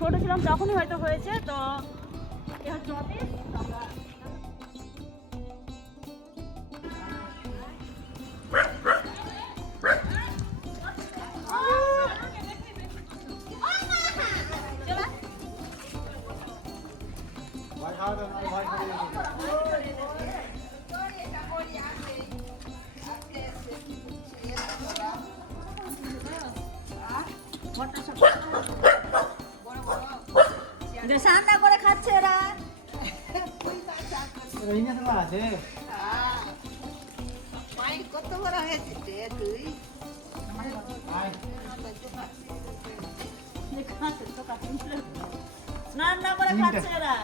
ছোট ছিলাম তখনই হয়তো হয়েছে। তো এ হচ্ছে অফিস। রান্না করে খাচ্ছে এরা। কত বড় হয়েছে তুই? রান্না করে খাচ্ছে এরা।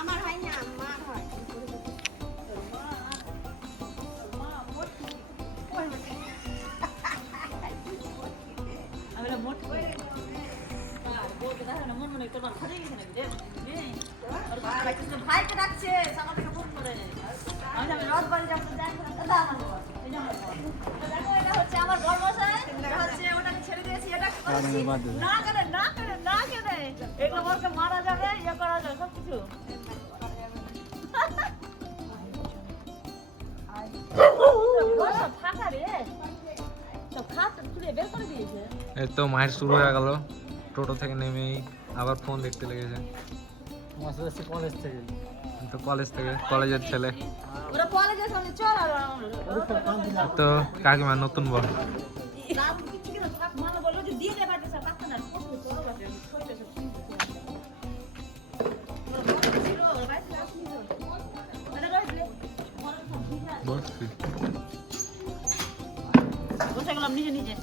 আমার হয় না, আমার হয়। আমি মোট করে বলতে দেখো না, মন মনে তোমার খাতে গেছে নাকি রে? ভাইকে ডাকছে আমার থেকে ফোন করে। আমি রথ বাড়ি যাবো, দাদা আমার বর। এই যে আমার বর। দেখো এটা হচ্ছে আমার বর মশাই। এটা হচ্ছে ওটাকে ছেড়ে দিয়েছি, এটা করেছি। না করে না করে না করে এগুলো বলকে মারা যাবে, ইয়ে করা যাবে সব কিছু। ফাঁকা রে সব খাট তুলে বের করে দিয়েছে। এই তো মায়ের শুরু হয়ে গেল, টোটো থেকে নেমেই আবার ফোন দেখতে লেগেছে। কলেজ থেকে তো কলেজ থেকে, কলেজের ছেলে। ওরা কলেজে সামনে চল আর তো কাকিমা নতুন বল। রাত কিছু কি না থাক মানে বললো যে দিয়ে দে বাড়ি সব পাতা না কষ্ট করো বাড়ি কইতে সব চিন্তা ছিল ওর বাইরে আসনি তো এটা রইলে মরণ সব ঠিক আছে। বলছি বসে গেলাম নিজে নিজে।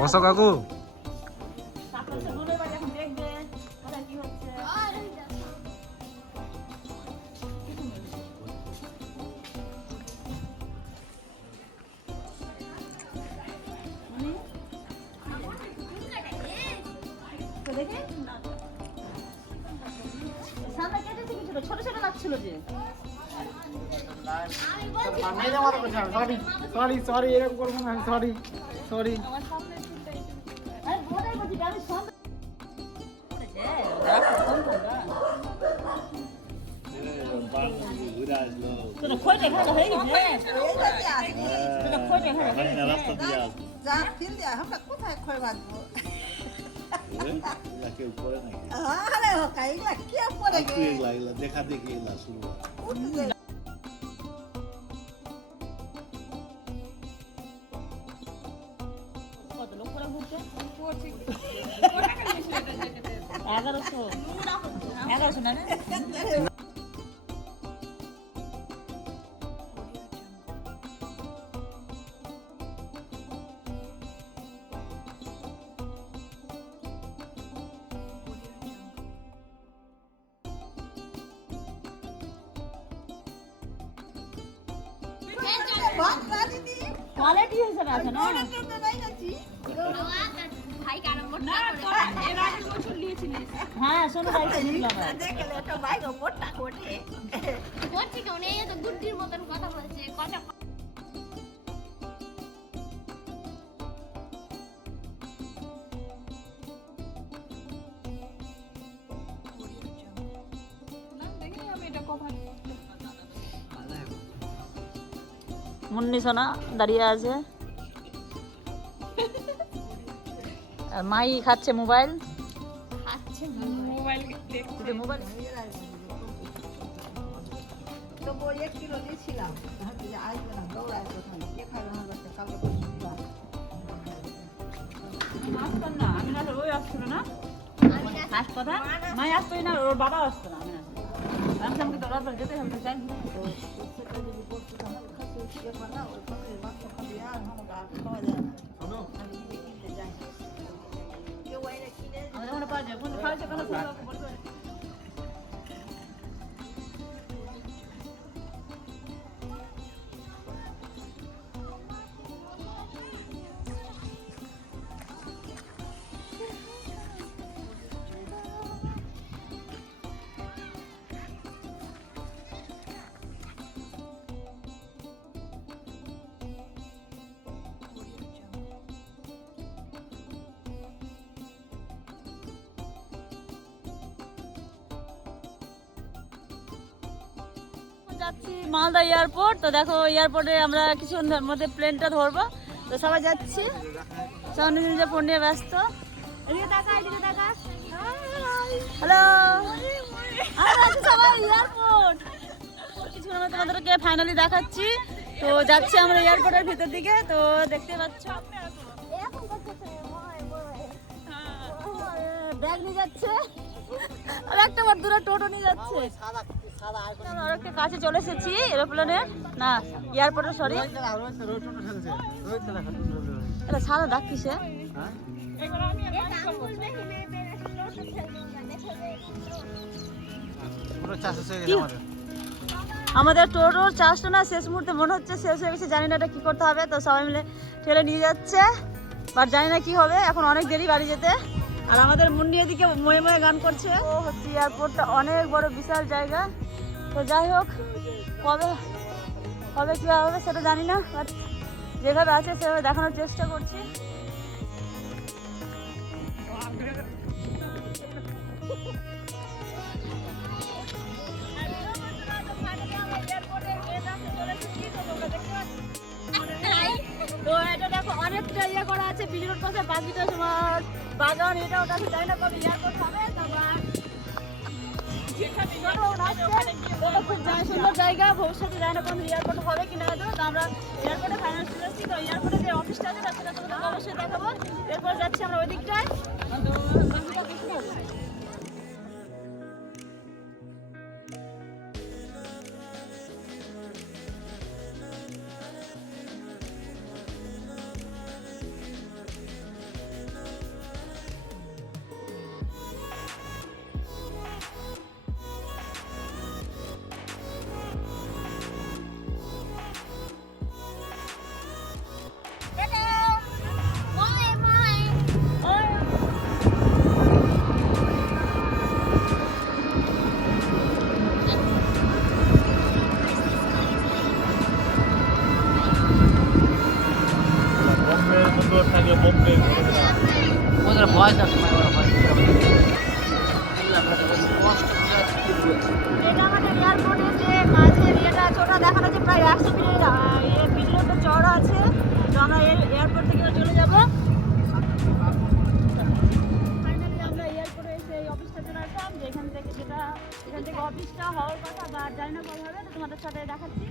বসো কাকু। তারপর সে বলে বাড়ি এখন দেখবে কোথায় কি হচ্ছে। দেখে সামনে কেটেছে কিছু ছোট ছোট লাগছিল যে সরি এরকম করবো না, সরি সরি। আরে বড়াই বলছি আমি সামনে তোরা খোঁজে ঘাটা হয়ে গেছে। তোরা খোঁজে ঘাটা হয়ে গেছে। যা ফিল দিয়া আমরা কোথায় খয় বাঁধবো? কেউ করে নাকি? আরে হোকা এগুলা কে পড়ে গে? এগুলা দেখা দেখি এগুলা শুরু হয়। কত লোক করে ঘুরছে? 1100 1100 না রে? কোয়ালিটি হিসেবে আছে না? হ্যাঁ শোনো ভাইকে নিলাম। দেখলে একটা বাইক মোটা কোটে। গুড্ডির মতন কথা বলছে কথা। মুন্নি সোনা দাঁড়িয়ে আছে আর মাই খাচ্ছে মোবাইল। মোবাইল তো বই 1 কিলো দিয়েছিলাম, ভাবছি যে আসবে না, দৌড়ায় কোথায় এখানে আমার কাছে কালকে পরশু দিবা। আসতো না, আমি না ওই আসছিল না ফার্স্ট কথা মাই আসতোই না, ওর বাবা আসতো না। আমি আমাকে তো রাত যেতে হবে যাই না। তো সেটা যদি পরশু আমার কাছে ইয়ে করে না, ওই পাখির বাচ্চা খাবি আর আমার আর খাওয়া যায় না। আমি নিজে কিনতে যাই। কেউ এনে কিনে আমাদের ওখানে পাওয়া যায়, কিন্তু খাওয়াছে কোনো বলবে যাচ্ছি মালদা এয়ারপোর্ট। তো দেখো এয়ারপোর্টে আমরা কিছুক্ষণের মধ্যে প্লেনটা ধরবো। তো সবাই যাচ্ছি, সবাই নিজে নিজে ফোন নিয়ে ব্যস্ত। এদিকে তাকা, এদিকে তাকা। হ্যালো, আমরা আছি সবাই এয়ারপোর্ট। কিছুক্ষণ মধ্যে তোমাদেরকে ফাইনালি দেখাচ্ছি। তো যাচ্ছি আমরা এয়ারপোর্টের ভিতর দিকে। তো দেখতে পাচ্ছ ব্যাগ নিয়ে যাচ্ছে আর একটা বার দূরে টোটো নিয়ে যাচ্ছে। আমরা একটা কাছে চলে এসেছি এরোপ্লেনের, না এয়ারপোর্টে, সরি। এটা সাদা দাগ কিসে? আমাদের টোটোর চার্জটা না শেষ মুহূর্তে মনে হচ্ছে শেষ হয়ে গেছে, জানি না এটা কি করতে হবে। তো সবাই মিলে ঠেলে নিয়ে যাচ্ছে, বাট জানি না কি হবে, এখন অনেক দেরি বাড়ি যেতে। আর আমাদের মুন্নি এদিকে ময়ে ময়ে গান করছে। ও হচ্ছে এয়ারপোর্টটা অনেক বড় বিশাল জায়গা। তো যাই হোক, কবে কবে কী হবে সেটা জানি না, বাট যেভাবে আছে সেভাবে দেখানোর চেষ্টা করছি। তো এটা দেখো অনেকটা ইয়ে করা আছে বিজুর পাশে, বাকিটা তোমার বাগান, এটা ওটা জানি না কবে এয়ারপোর্ট হবে। খুব সুন্দর জায়গা, ভবিষ্যতে জানি না কোনো এয়ারপোর্ট হবে কিনা। তো আমরা এয়ারপোর্টে ফাইনাল চলে এসেছি। তো এয়ারপোর্টে যে অফিসটা আছে সেটা তোমাদের অবশ্যই দেখাবো। এরপর যাচ্ছি আমরা ওই দিকটায়। এটা আমাদের এয়ারপোর্টের যে মাঝের ইয়েটা আছে ওটা দেখানো যে প্রায় 100 মিটার চওড়া আছে। তো আমরা এয়ারপোর্ট থেকে চলে যাব। ফাইনালি আমরা এয়ারপোর্টে এসে এই অফিসটা চলে আসলাম, যেখান থেকে এখান থেকে অফিসটা হওয়ার কথা, বা জানি না কবে হবে। তো তোমাদের সাথে দেখাচ্ছি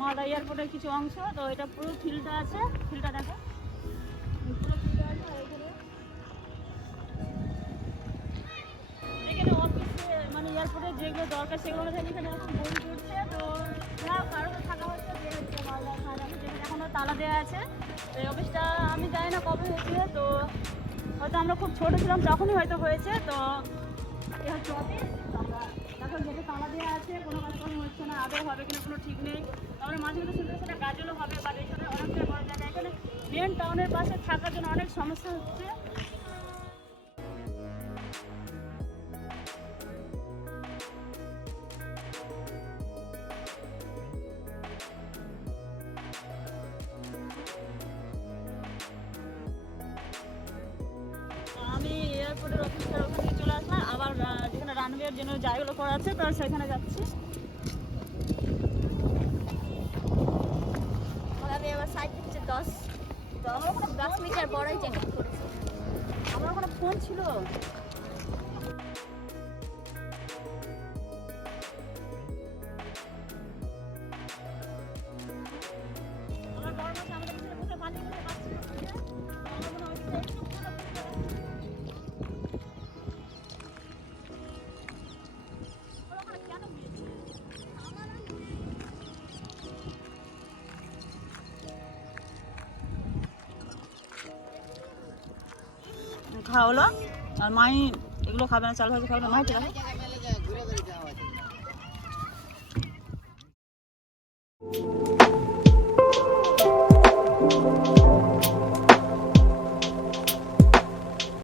মালদা এয়ারপোর্টের কিছু অংশ। তো এটা পুরো ফিল্ডটা আছে, ফিল্ডটা দেখো পুরো ফিল্ডটা আছে। আর এখানে অফিসে মানে এয়ারপোর্টে যেগুলো দরকার সেগুলো এখানে বই করছে। তো কারো থাকা হচ্ছে মালদা যেখানে এখনও তালা দেওয়া আছে। তো এই অফিসটা আমি জানি না কবে হয়েছে, তো হয়তো আমরা খুব ছোটো ছিলাম তখনই হয়তো হয়েছে। তো এ হচ্ছে অফিস। আমরা এখন যেটা তালা দেওয়া আছে, কোনো কাজকর্ম হচ্ছে না, আদৌ হবে কিনা কোনো ঠিক নেই। তাহলে মাঝে মাঝে শুনতে সেটা গাজলও হবে, বাট এখানে অনেকটা বড় জায়গা, এখানে মেন টাউনের পাশে থাকার জন্য অনেক সমস্যা হচ্ছে। আমি এয়ারপোর্টের অফিসের ওখানে চলে আসলাম, আবার যেখানে রানওয়ের জন্য জায়গাগুলো করা আছে তো সেখানে যাচ্ছি। আমি আবার সাইড হচ্ছে 10 মিটার বড়ই জ্যাকেট করেছি। আমার ওখানে ফোন ছিল। আমার বড় মাছ আমাদের পিছনে বসে পালিয়ে গেছে, পাচ্ছি না। আমার মনে হয় ওইদিকে একটু খাওয়া হলো। আর মাই এগুলো খাবে না, চাল ভাজি খাবে না। মাই